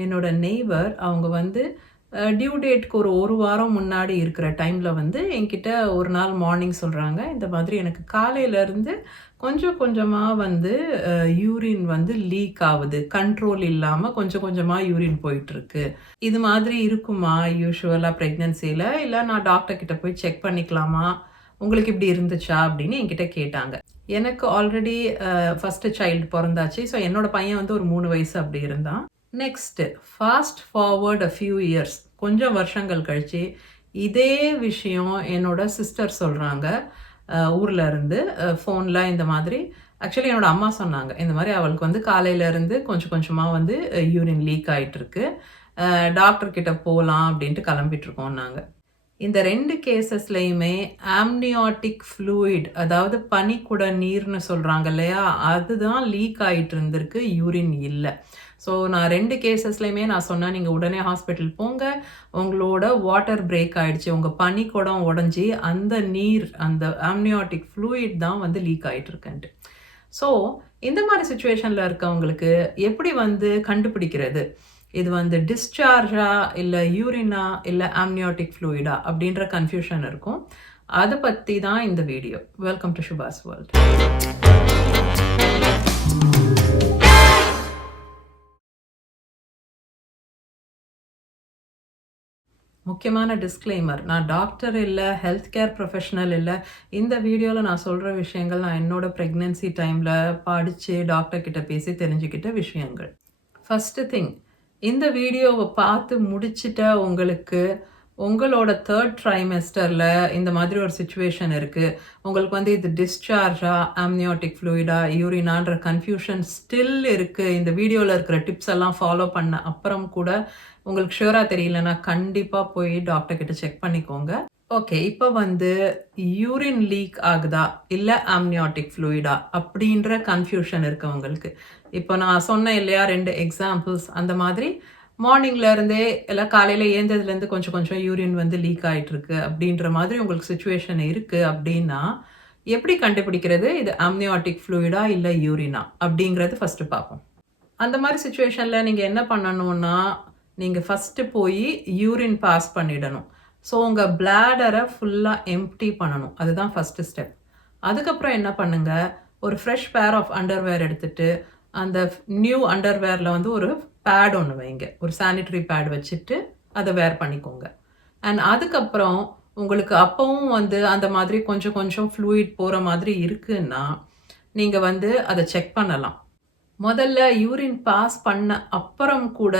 என்னோட நெய்பர் அவங்க வந்து டியூ டேட்க்கு ஒரு வாரம் முன்னாடி இருக்கிற டைமில் வந்து என்கிட்ட ஒரு நாள் மார்னிங் சொல்கிறாங்க, இந்த மாதிரி எனக்கு காலையிலேருந்து கொஞ்சம் கொஞ்சமாக வந்து யூரின் வந்து லீக் ஆகுது, கண்ட்ரோல் இல்லாமல் கொஞ்சம் கொஞ்சமாக யூரின் போயிட்டுருக்கு. இது மாதிரி இருக்குமா யூஷுவலாக ப்ரெக்னென்சியில், இல்லை நான் டாக்டர் கிட்ட போய் செக் பண்ணிக்கலாமா, உங்களுக்கு இப்படி இருந்துச்சா அப்படின்னு என்கிட்ட கேட்டாங்க. எனக்கு ஆல்ரெடி ஃபஸ்ட்டு சைல்டு பிறந்தாச்சு. ஸோ என்னோட பையன் வந்து ஒரு 3 வயசு அப்படி இருந்தான். Next fast forward a few years, கொஞ்சம் வருஷங்கள் கழிச்சு இதே விஷயம் என்னோட சிஸ்டர் சொல்கிறாங்க. ஊரில் இருந்து ஃபோனில் இந்த மாதிரி. ஆக்சுவலி என்னோட அம்மா சொன்னாங்க, இந்த மாதிரி அவளுக்கு வந்து காலையிலேருந்து கொஞ்சம் கொஞ்சமாக வந்து யூரின் லீக் ஆகிட்டுருக்கு, டாக்டர் கிட்ட போகலாம் அப்படின்ட்டு கிளம்பிட்டுருக்கோம். இந்த 2 கேஸஸ்லையுமே ஆம்னியாட்டிக் ஃப்ளூயிட், அதாவது பனிக்குட நீர்னு சொல்கிறாங்க இல்லையா, அதுதான் லீக் ஆகிட்டு இருந்திருக்கு, யூரின் இல்லை. ஸோ நான் 2 கேஸஸ்லையுமே நான் சொன்னேன், நீங்கள் உடனே ஹாஸ்பிட்டல் போங்க, உங்களோட வாட்டர் பிரேக் ஆகிடுச்சு, உங்கள் பனிக்குடம் உடஞ்சி அந்த நீர், அந்த ஆம்னியாட்டிக் ஃப்ளூயிட் தான் வந்து லீக் ஆகிட்டுருக்குன்ட்டு. ஸோ இந்த மாதிரி சுச்சுவேஷனில் இருக்கவங்களுக்கு எப்படி வந்து கண்டுபிடிக்கிறது, இது வந்து டிஸ்சார்ஜா, இல்லை யூரினா, இல்லை ஆம்னியாட்டிக் ஃப்ளூயிடா அப்படின்ற கன்ஃபியூஷன் இருக்கும். அதை பற்றி தான் இந்த video. Welcome to Subha's world. முக்கியமான டிஸ்க்ளைமர், நான் டாக்டர் இல்லை, ஹெல்த் கேர் ப்ரொஃபஷனல் இல்லை. இந்த வீடியோவில் நான் சொல்கிற விஷயங்கள் நான் என்னோட ப்ரெக்னென்சி டைமில் படித்து டாக்டர் கிட்ட பேசி தெரிஞ்சுக்கிட்ட விஷயங்கள். ஃபஸ்ட்டு திங், இந்த வீடியோவை பார்த்து முடிச்சிட்ட உங்களுக்கு உங்களோட 3rd ட்ரைமெஸ்டரில் இந்த மாதிரி ஒரு சுச்சுவேஷன் இருக்குது, உங்களுக்கு வந்து இது டிஸ்சார்ஜா, ஆம்னியாட்டிக் ஃப்ளூயிடா, யூரினான்ற கன்ஃபியூஷன் ஸ்டில் இருக்குது, இந்த வீடியோவில் இருக்கிற டிப்ஸ் எல்லாம் ஃபாலோ பண்ண அப்புறம் கூட உங்களுக்கு ஷூராக தெரியலன்னா கண்டிப்பாக போய் டாக்டர் கிட்ட செக் பண்ணிக்கோங்க. ஓகே, இப்போ வந்து யூரின் லீக் ஆகுதா, இல்லை ஆம்னியாட்டிக் ஃப்ளூயிடா அப்படின்ற கன்ஃபியூஷன் இருக்குது உங்களுக்கு. இப்போ நான் சொன்னேன் இல்லையா 2 எக்ஸாம்பிள்ஸ், அந்த மாதிரி மார்னிங்லேருந்தே இல்லை காலையில் ஏந்ததுலேருந்து கொஞ்சம் கொஞ்சம் யூரின் வந்து லீக் ஆகிட்டுருக்கு அப்படின்ற மாதிரி உங்களுக்கு சுச்சுவேஷன் இருக்குது அப்படின்னா, எப்படி கண்டுபிடிக்கிறது இது ஆம்னியாட்டிக் ஃப்ளூயிடா இல்லை யூரினா அப்படிங்கிறது ஃபஸ்ட்டு பார்ப்போம். அந்த மாதிரி சுச்சுவேஷனில் நீங்கள் என்ன பண்ணணும்னா, நீங்கள் ஃபஸ்ட்டு போய் யூரின் பாஸ் பண்ணிடணும். ஸோ உங்கள் பிளாடரை ஃபுல்லாக எம்ப்டி பண்ணணும், அதுதான் ஃபஸ்ட்டு ஸ்டெப். அதுக்கப்புறம் என்ன பண்ணுங்கள், ஒரு ஃப்ரெஷ் பேர் ஆஃப் அண்டர்வேர் எடுத்துகிட்டு அந்த நியூ அண்டர்வேரில் வந்து ஒரு பேட் ஒன்று வைங்க, ஒரு சானிட்டரி பேட் வச்சுட்டு அதை வேர் பண்ணிக்கோங்க. அண்ட் அதுக்கப்புறம் உங்களுக்கு அப்பவும் வந்து அந்த மாதிரி கொஞ்சம் கொஞ்சம் ஃப்ளூயிட் போகிற மாதிரி இருக்குன்னா நீங்கள் வந்து அதை செக் பண்ணலாம். முதல்ல யூரின் பாஸ் பண்ண அப்புறம் கூட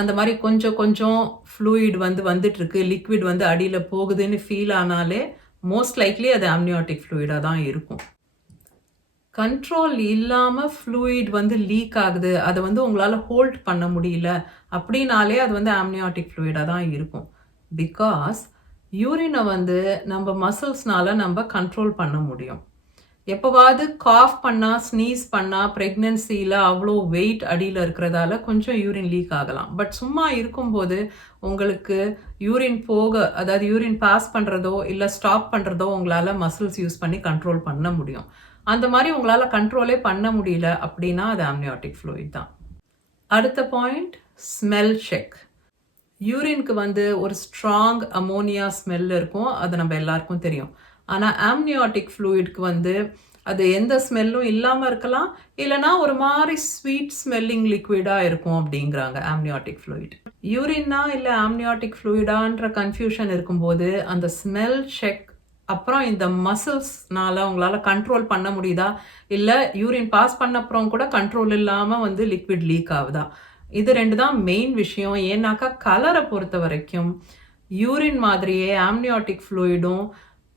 அந்த மாதிரி கொஞ்சம் கொஞ்சம் ஃப்ளூயிட் வந்து வந்துட்டுருக்கு, லிக்விட் வந்து அடியில் போகுதுன்னு ஃபீல் ஆனாலே மோஸ்ட் லைக்லி அது ஆம்னியாட்டிக் ஃப்ளூயிடாக தான் இருக்கும். கண்ட்ரோல் இல்லாமல் ஃப்ளூயிட் வந்து லீக் ஆகுது, அதை வந்து உங்களால் ஹோல்ட் பண்ண முடியல அப்படின்னாலே அது வந்து ஆம்னியாட்டிக் ஃப்ளூயிடாக தான் இருக்கும். பிகாஸ் யூரினை வந்து நம்ம மசில்ஸ்னால நம்ம கண்ட்ரோல் பண்ண முடியும். எப்போவாவது காஃப் பண்ணால், ஸ்னீஸ் பண்ணால், ப்ரெக்னென்சியில் அவ்வளோ வெயிட் அடியில் இருக்கிறதால கொஞ்சம் யூரின் லீக் ஆகலாம். பட் சும்மா இருக்கும்போது உங்களுக்கு யூரின் போக, அதாவது யூரின் பாஸ் பண்ணுறதோ இல்லை ஸ்டாப் பண்ணுறதோ உங்களால் மசில்ஸ் யூஸ் பண்ணி கண்ட்ரோல் பண்ண முடியும். அந்த மாதிரி உங்களால் கண்ட்ரோலே பண்ண முடியல அப்படின்னா அது ஆம்னியாட்டிக் ஃப்ளூயிட் தான். அடுத்த பாயிண்ட், ஸ்மெல் செக். யூரினுக்கு வந்து ஒரு ஸ்ட்ராங் அமோனியா ஸ்மெல் இருக்கும், அது நம்ம எல்லாருக்கும் தெரியும். ஆனால் ஆம்னியாட்டிக் ஃப்ளூயிட்க்கு வந்து அது எந்த ஸ்மெல்லும் இல்லாமல் இருக்கலாம், இல்லைனா ஒரு மாதிரி ஸ்வீட் ஸ்மெல்லிங் லிக்விடாக இருக்கும் அப்படிங்கிறாங்க ஆம்னியாட்டிக் ஃப்ளூயிட். யூரின்னா இல்லை ஆம்னியாட்டிக் ஃப்ளூயிடான்ற கன்ஃபியூஷன் இருக்கும்போது அந்த ஸ்மெல் செக், அப்புறம் இந்த மசில்ஸ்னால உங்களால் கண்ட்ரோல் பண்ண முடியுதா, இல்லை யூரின் பாஸ் பண்ண அப்புறம் கூட கண்ட்ரோல் இல்லாமல் வந்து லிக்விட் லீக் ஆகுதா, இது 2 தான் மெயின் விஷயம். ஏன்னாக்கா கலரை பொறுத்த வரைக்கும் யூரின் மாதிரியே ஆம்னியாட்டிக் ஃப்ளூயிடும்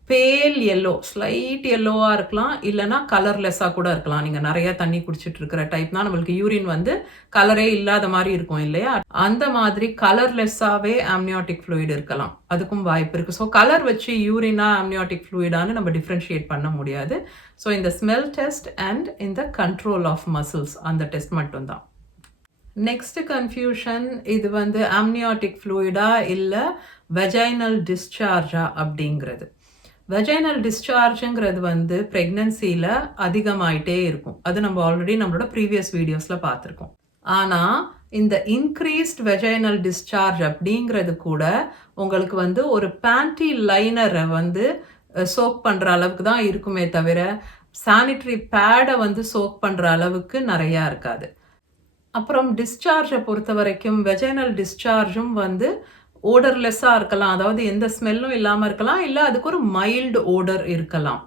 பேல் எல்லோ, ஸ்லைட் எல்லோவாக இருக்கலாம், இல்லைனா கலர்லெஸ்ஸாக கூட இருக்கலாம். நீங்கள் நிறையா தண்ணி குடிச்சிட்டு இருக்கிற டைப்னா நம்மளுக்கு யூரின் வந்து கலரே இல்லாத மாதிரி இருக்கும் இல்லையா, அந்த மாதிரி கலர்லெஸ்ஸாகவே ஆம்னியாட்டிக் ஃப்ளூயிட் இருக்கலாம், அதுக்கும் வாய்ப்பு இருக்குது. ஸோ கலர் வச்சு யூரினா ஆம்னியாட்டிக் ஃப்ளூயிடான்னு நம்ம டிஃப்ரென்ஷியேட் பண்ண முடியாது. ஸோ இந்த ஸ்மெல் டெஸ்ட் அண்ட் இந்த கண்ட்ரோல் ஆஃப் மசில்ஸ், அந்த டெஸ்ட் மட்டும்தான். நெக்ஸ்ட் கன்ஃபியூஷன், இது வந்து ஆம்னியாட்டிக் ஃப்ளூயிடா இல்லை வெஜைனல் டிஸ்சார்ஜா அப்படிங்கிறது. வெஜைனல் டிஸ்சார்ஜுங்கிறது வந்து ப்ரெக்னென்சியில் அதிகமாயிட்டே இருக்கும், அது நம்ம ஆல்ரெடி நம்மளோட ப்ரீவியஸ் வீடியோஸில் பார்த்துருக்கோம். ஆனால் இந்த இன்க்ரீஸ்ட் வெஜைனல் டிஸ்சார்ஜ் அப்படிங்கிறது கூட உங்களுக்கு வந்து ஒரு பேண்டி லைனரை வந்து சோக் பண்ணுற அளவுக்கு தான் இருக்குமே தவிர சானிட்டரி பேடை வந்து சோக் பண்ணுற அளவுக்கு நிறையா இருக்காது. அப்புறம் டிஸ்சார்ஜை பொறுத்த வரைக்கும் வெஜைனல் டிஸ்சார்ஜும் வந்து ஓடர்லெஸ்ஸாக இருக்கலாம். அதாவது எந்த ஸ்மெல்லும் இல்லாமல் இருக்கலாம். இல்லை அதுக்கு ஒரு மைல்டு ஓடர் இருக்கலாம்.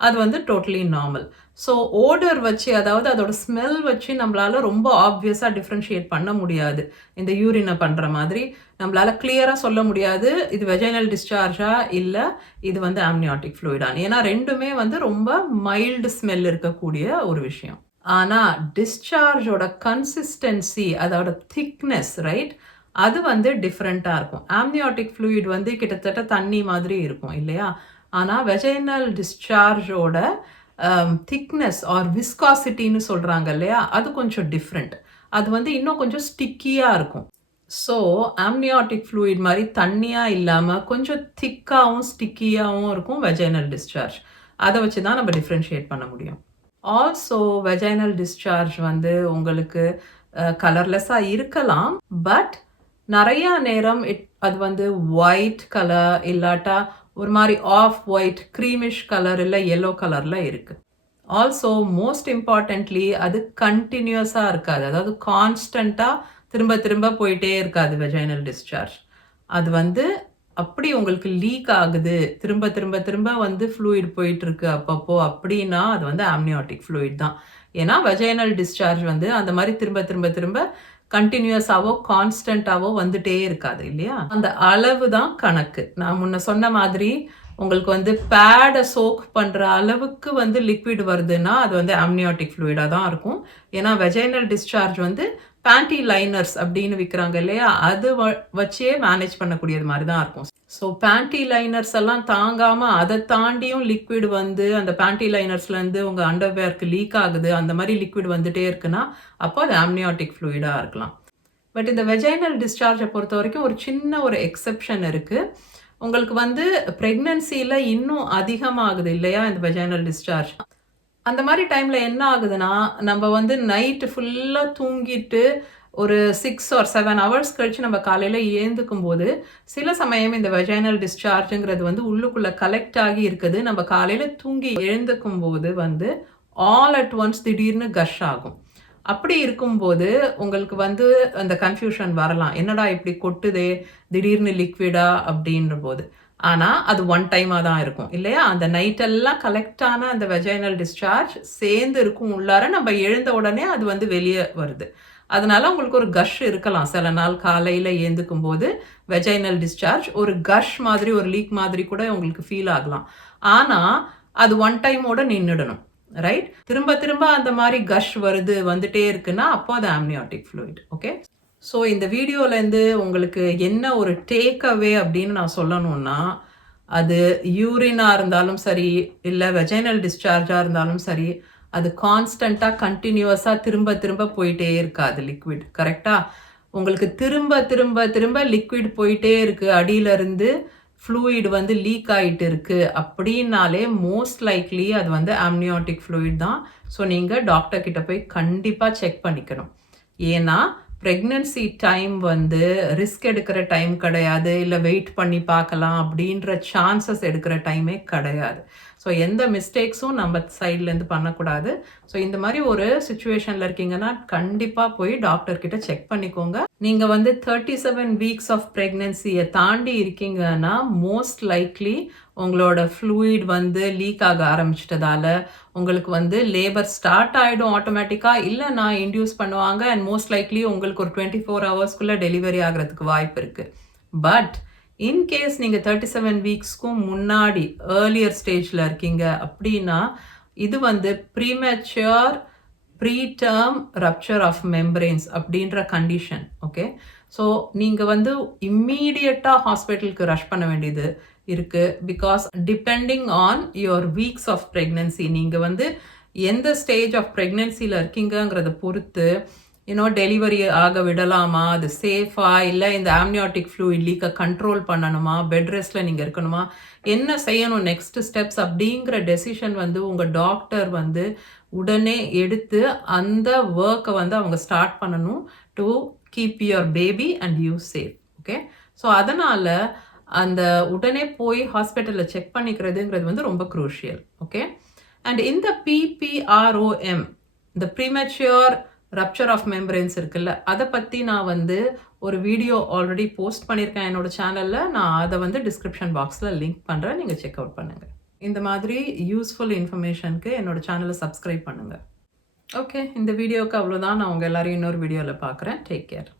அது வந்து டோட்டலி நார்மல். ஸோ ஓடர் வச்சு அதாவது அதோட ஸ்மெல் வச்சு நம்மளால ரொம்ப ஆப்வியஸாக டிஃப்ரென்ஷியேட் பண்ண முடியாது. இந்த யூரினை பண்ணுற மாதிரி நம்மளால கிளியராக சொல்ல முடியாது. இது வெஜைனல் டிஸ்சார்ஜா இல்லை இது வந்து ஆம்னியாட்டிக் ஃப்ளூயிடான்னு. ஏன்னா ரெண்டுமே வந்து ரொம்ப மைல்டு ஸ்மெல் இருக்கக்கூடிய ஒரு விஷயம். ஆனால் டிஸ்சார்ஜோட கன்சிஸ்டன்சி அதோட திக்னஸ் ரைட் அது வந்து டிஃப்ரெண்ட்டாக இருக்கும். ஆம்னியாட்டிக் ஃப்ளூயிட் வந்து கிட்டத்தட்ட தண்ணி மாதிரி இருக்கும் இல்லையா? ஆனால் வெஜைனல் டிஸ்சார்ஜோட திக்னஸ் ஆர் விஸ்காசிட்டின்னு சொல்கிறாங்க இல்லையா? அது கொஞ்சம் டிஃப்ரெண்ட். அது வந்து இன்னும் கொஞ்சம் ஸ்டிக்கியாக இருக்கும். ஸோ ஆம்னியாட்டிக் ஃப்ளூயிட் மாதிரி தண்ணியாக இல்லாமல் கொஞ்சம் திக்காகவும் ஸ்டிக்கியாகவும் இருக்கும் வெஜைனல் டிஸ்சார்ஜ். அதை வச்சு தான் நம்ம டிஃப்ரென்ஷியேட் பண்ண முடியும். ஆல்சோ வெஜைனல் டிஸ்சார்ஜ் வந்து உங்களுக்கு கலர்லெஸ்ஸாக இருக்கலாம். பட் நிறையா நேரம் அது வந்து ஒயிட் கலர் இல்லாட்டா ஒரு மாதிரி ஆஃப் ஒயிட் க்ரீமிஷ் கலர் இல்லை எல்லோ கலரில் இருக்குது. ஆல்சோ மோஸ்ட் இம்பார்ட்டன்ட்லி அது கண்டினியூஸாக இருக்காது. அதாவது கான்ஸ்டண்ட்டாக திரும்ப திரும்ப போயிட்டே இருக்காது வெஜைனல் டிஸ்சார்ஜ். அது வந்து அப்படி உங்களுக்கு லீக் ஆகுது திரும்ப திரும்ப திரும்ப வந்து ஃப்ளூயிட் போயிட்டு இருக்கு அப்பப்போ அப்படின்னா அது வந்து ஆம்னியாட்டிக் ஃப்ளூயிட் தான். ஏன்னா வெஜைனல் டிஸ்சார்ஜ் வந்து அந்த மாதிரி திரும்ப திரும்ப திரும்ப கண்டினியூஸாவோ கான்ஸ்டன்டாவோ வந்துட்டே இருக்காது இல்லையா? அந்த அளவு தான் கணக்கு. நான் முன்ன சொன்ன மாதிரி உங்களுக்கு வந்து பேடை சோக் பண்ணுற அளவுக்கு வந்து லிக்விட் வருதுன்னா அது வந்து ஆம்னியாட்டிக் ஃப்ளூயிடாக தான் இருக்கும். ஏன்னா வெஜைனல் டிஸ்சார்ஜ் வந்து பேண்டி லைனர்ஸ் அப்படின்னு விற்கிறாங்க இல்லையா? அது வச்சே மேனேஜ் பண்ணக்கூடியது மாதிரி தான் இருக்கும். ஸோ பேண்டி லைனர்ஸ் எல்லாம் தாங்காமல் அதை தாண்டியும் லிக்விட் வந்து அந்த பேண்டி லைனர்ஸ்லேருந்து உங்கள் அண்டர்வேருக்கு லீக் ஆகுது அந்த மாதிரி லிக்விட் வந்துட்டே இருக்குன்னா அப்போ அது ஆம்னியாட்டிக் ஃப்ளூயிடாக இருக்கலாம். பட் இந்த வெஜைனல் டிஸ்சார்ஜை பொறுத்த வரைக்கும் ஒரு சின்ன ஒரு எக்ஸெப்ஷன் இருக்குது. உங்களுக்கு வந்து ப்ரெக்னன்சியில் இன்னும் அதிகமாகுது இல்லையா இந்த வெஜைனல் டிஸ்சார்ஜ். அந்த மாதிரி டைமில் என்ன ஆகுதுன்னா நம்ம வந்து நைட்டு ஃபுல்லாக தூங்கிட்டு ஒரு 6 or 7 hours கழிச்சு நம்ம காலையில் ஏந்துக்கும் போது சில சமயம் இந்த வெஜைனல் டிஸ்சார்ஜுங்கிறது வந்து உள்ளுக்குள்ளே கலெக்ட் ஆகி இருக்குது. நம்ம காலையில் தூங்கி எழுந்துக்கும் போது வந்து ஆல் அட் ஒன்ஸ் திடீர்னு கஷ் ஆகும். அப்படி இருக்கும்போது உங்களுக்கு வந்து அந்த கன்ஃபியூஷன் வரலாம். என்னடா இப்படி கொட்டுதே திடீர்னு லிக்விடா அப்படின்ற போது. ஆனால் அது ஒன் டைமாக தான் இருக்கும் இல்லையா? அந்த நைட்டெல்லாம் கலெக்ட் ஆன அந்த வெஜைனல் டிஸ்சார்ஜ் சேர்ந்து இருக்கும் உள்ளார. நம்ம எழுந்த உடனே அது வந்து வெளியே வருது. அதனால உங்களுக்கு ஒரு கஷ் இருக்கலாம். சில நாள் காலையில் ஏந்துக்கும் போது வெஜைனல் டிஸ்சார்ஜ் ஒரு கஷ் மாதிரி ஒரு லீக் மாதிரி கூட உங்களுக்கு ஃபீல் ஆகலாம். ஆனால் அது ஒன் டைமோட நின்றுடணும் ரைட்? திரும்ப திரும்ப அந்த மாதிரி கஷ் வருது வந்துட்டே இருக்குன்னா அப்போ அது ஆம்னியாட்டிக் ஃப்ளூயிட். ஓகே, ஸோ இந்த வீடியோலேருந்து உங்களுக்கு என்ன ஒரு டேக் அவே அப்படின்னு நான் சொல்லணும்னா அது யூரினாக இருந்தாலும் சரி இல்லை வெஜைனல் டிஸ்சார்ஜாக இருந்தாலும் சரி அது கான்ஸ்டண்ட்டாக கண்டினியூஸாக திரும்ப திரும்ப போயிட்டே இருக்காது லிக்விட். கரெக்டாக உங்களுக்கு திரும்ப திரும்ப திரும்ப லிக்விட் போயிட்டே இருக்குது அடியிலருந்து ஃப்ளூயிட் வந்து லீக் ஆகிட்டு இருக்குது அப்படின்னாலே மோஸ்ட் லைக்லி அது வந்து ஆம்னியாட்டிக் ஃப்ளூயிட் தான். ஸோ நீங்கள் டாக்டர் கிட்ட போய் கண்டிப்பாக செக் பண்ணிக்கணும். ஏன்னா ப்ரெக்னன்சி டைம் வந்து ரிஸ்க் எடுக்கிற டைம் கிடையாது. இல்லை வெயிட் பண்ணி பார்க்கலாம் அப்படின்ற சான்சஸ் எடுக்கிற டைமே கிடையாது. ஸோ எந்த மிஸ்டேக்ஸும் நம்ம சைட்லேருந்து பண்ணக்கூடாது. ஸோ இந்த மாதிரி ஒரு சுச்சுவேஷனில் இருக்கீங்கன்னா கண்டிப்பாக போய் டாக்டர்கிட்ட செக் பண்ணிக்கோங்க. நீங்கள் வந்து 37 வீக்ஸ் ஆஃப் ப்ரெக்னன்சியை தாண்டி இருக்கீங்கன்னா மோஸ்ட் லைக்லி உங்களோட ஃப்ளூயிட் வந்து லீக் ஆக ஆரம்பிச்சிட்டதால உங்களுக்கு வந்து லேபர் ஸ்டார்ட் ஆகிடும் ஆட்டோமேட்டிக்காக. இல்லை நான் இன்டியூஸ் பண்ணுவாங்க அண்ட் மோஸ்ட் லைக்லி உங்களுக்கு ஒரு 24 ஹவர்ஸ்க்குள்ளே டெலிவரி ஆகிறதுக்கு வாய்ப்பு இருக்குது. பட் இன்கேஸ் நீங்கள் 37 வீக்ஸ்க்கும் முன்னாடி ஏர்லியர் ஸ்டேஜில் இருக்கீங்க அப்படின்னா இது வந்து premature preterm rupture of membranes அப்படின்ற கண்டிஷன். ஓகே, ஸோ நீங்கள் வந்து இம்மீடியட்டாக ஹாஸ்பிட்டலுக்கு ரஷ் பண்ண வேண்டியது இருக்குது. Because depending on your weeks of pregnancy நீங்கள் வந்து எந்த ஸ்டேஜ் ஆஃப் ப்ரெக்னன்சியில் இருக்கீங்கிறத பொறுத்து டெலிவரி ஆக விடலாமா, அது சேஃபா, இல்லை இந்த ஆம்னியாட்டிக் ஃப்ளூயிட் லீக்கை கண்ட்ரோல் பண்ணணுமா, பெட் ரெஸ்ட்டில் நீங்கள் இருக்கணுமா, என்ன செய்யணும் நெக்ஸ்ட் ஸ்டெப்ஸ் அப்படிங்கிற டெசிஷன் வந்து உங்கள் டாக்டர் வந்து உடனே எடுத்து அந்த ஒர்க்கை வந்து அவங்க ஸ்டார்ட் பண்ணணும் to keep your baby and you safe. Okay, so அதனால் அந்த உடனே போய் ஹாஸ்பிட்டலில் செக் பண்ணிக்கிறதுங்கிறது வந்து ரொம்ப க்ரூஷியல். ஓகே, அண்ட் இந்த PPROM, இந்த ப்ரீமெச்சூர் ரப்சர் ஆஃப் மெம்பரேன்ஸ் இருக்குல்ல, அதை பற்றி நான் வந்து ஒரு வீடியோ ஆல்ரெடி போஸ்ட் பண்ணியிருக்கேன் என்னோட சேனலில். நான் அதை வந்து டிஸ்கிரிப்ஷன் பாக்ஸில் லிங்க் பண்ணுறேன், நீங்கள் செக் அவுட் பண்ணுங்கள். இந்த மாதிரி யூஸ்ஃபுல் இன்ஃபர்மேஷனுக்கு என்னோட சேனலை சப்ஸ்கிரைப் பண்ணுங்கள். ஓகே, இந்த வீடியோவுக்கு அவ்வளோதான். நான் உங்கள் எல்லாரையும் இன்னொரு வீடியோவில் பார்க்குறேன். Take care.